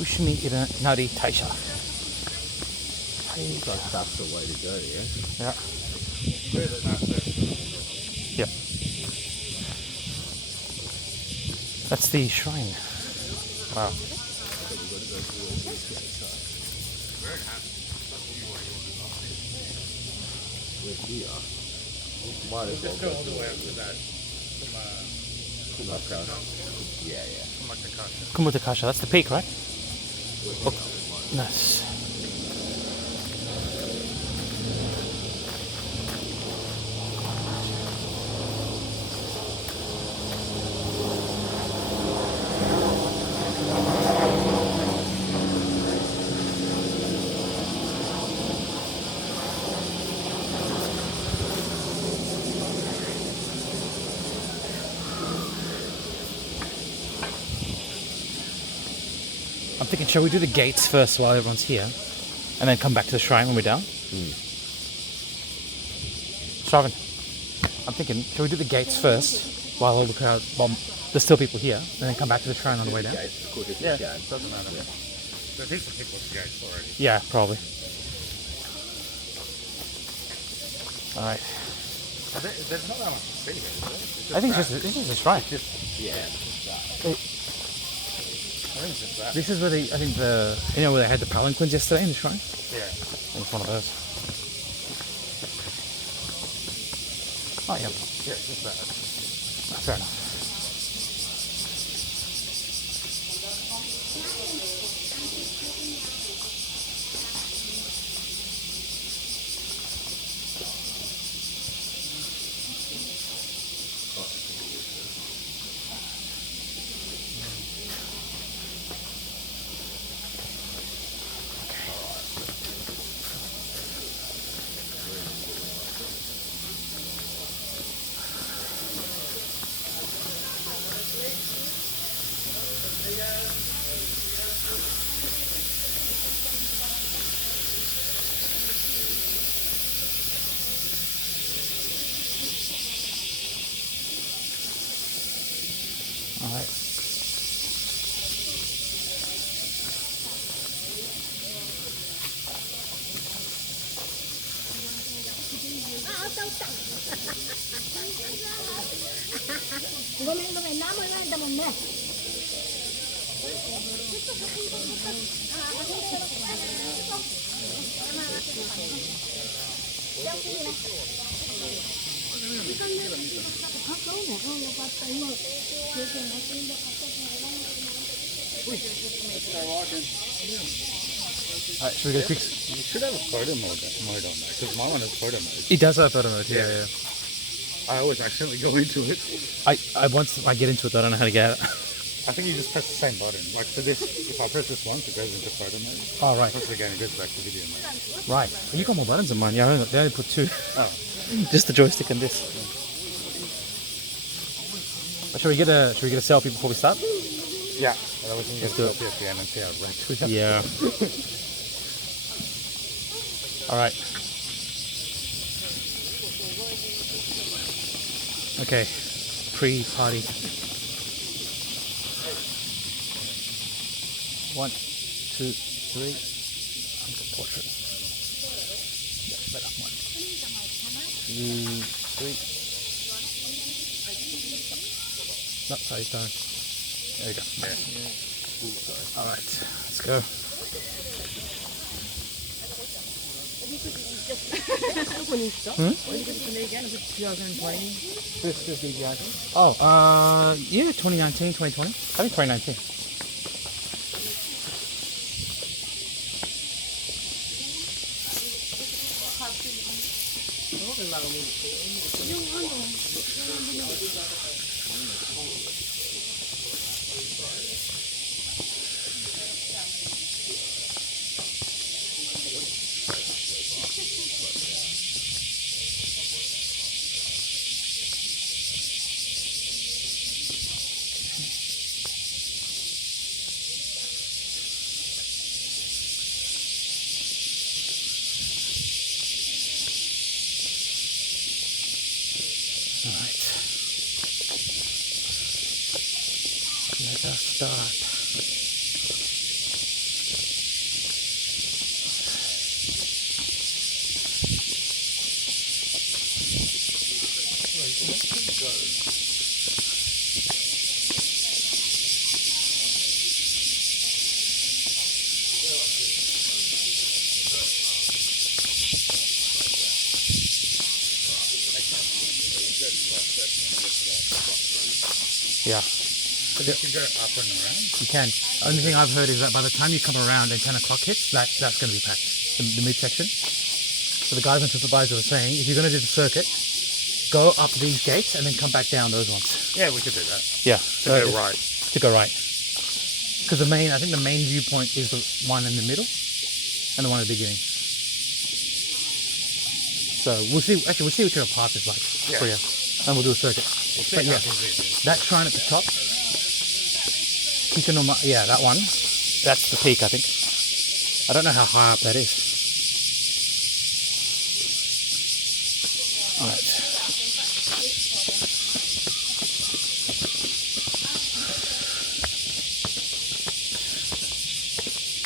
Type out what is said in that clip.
Fushimi Inari Taisha. That's the way to go, yeah? Yeah. Yeah. That's the shrine. Wow. We're here. Might as well Just go all the way up to that. Yeah, yeah. Kumatakasha, that's the peak, right? Oh, nice. I'm thinking, shall we do the gates first while everyone's here? And then come back to the shrine when we're down? Shravan, I'm thinking, shall we do the gates first while all the crowd, well, there's still people here, and then come back to the shrine on the way down? Yeah, doesn't matter. There's heaps of people at the gates already. Yeah, probably. Alright. There's not that much to see here, is there? I think it's just a shrine. Yeah. I think it's just that. This is where I think you know where they had the palanquins yesterday in the shrine? Yeah. I think it's one of those. Oh, yeah. Yeah, it's just that. Fair enough. Alright. Alright, should we go quick? You should have a photo mode on there, because my one has photo mode. It does have photo mode, yeah. I always accidentally go into it. Once I get into it, I don't know how to get out. I think you just press the same button. Like for this, if I press this once, it goes into photo mode. Oh, right. Once again, it goes back to video mode. Right. You got more buttons than mine. Yeah, they only put two. Oh. Just the joystick and this. Should we get a selfie before we start? Yeah. Well, we can Let's just do go it. at the end and see how it ranks. Yeah. Alright. Okay. Pre-party. 1, 2, 3. I'm the portrait. Yeah, better. 1, 2, 3. No, sorry, don't. There you go. Yeah. Alright, let's go. Oh, yeah, 2019, 2020. I think 2019. Alright. Let us start. Yeah, So you can go up and around. you can. Only thing I've heard is that by the time you come around and 10 o'clock hits, that's going to be packed, the midsection. So the guys on TripAdvisor were saying, if you're going to do the circuit, go up these gates and then come back down those ones. Yeah, we could do that. Yeah. To go right. To go right. Because I think the main viewpoint is the one in the middle and the one at the beginning. So we'll see. Actually, we'll see what your path is like for you, and we'll do a circuit. We'll see But how yeah, busy it is. that shrine at the top, yeah, that one. That's the peak, I think. I don't know how high up that is. All right.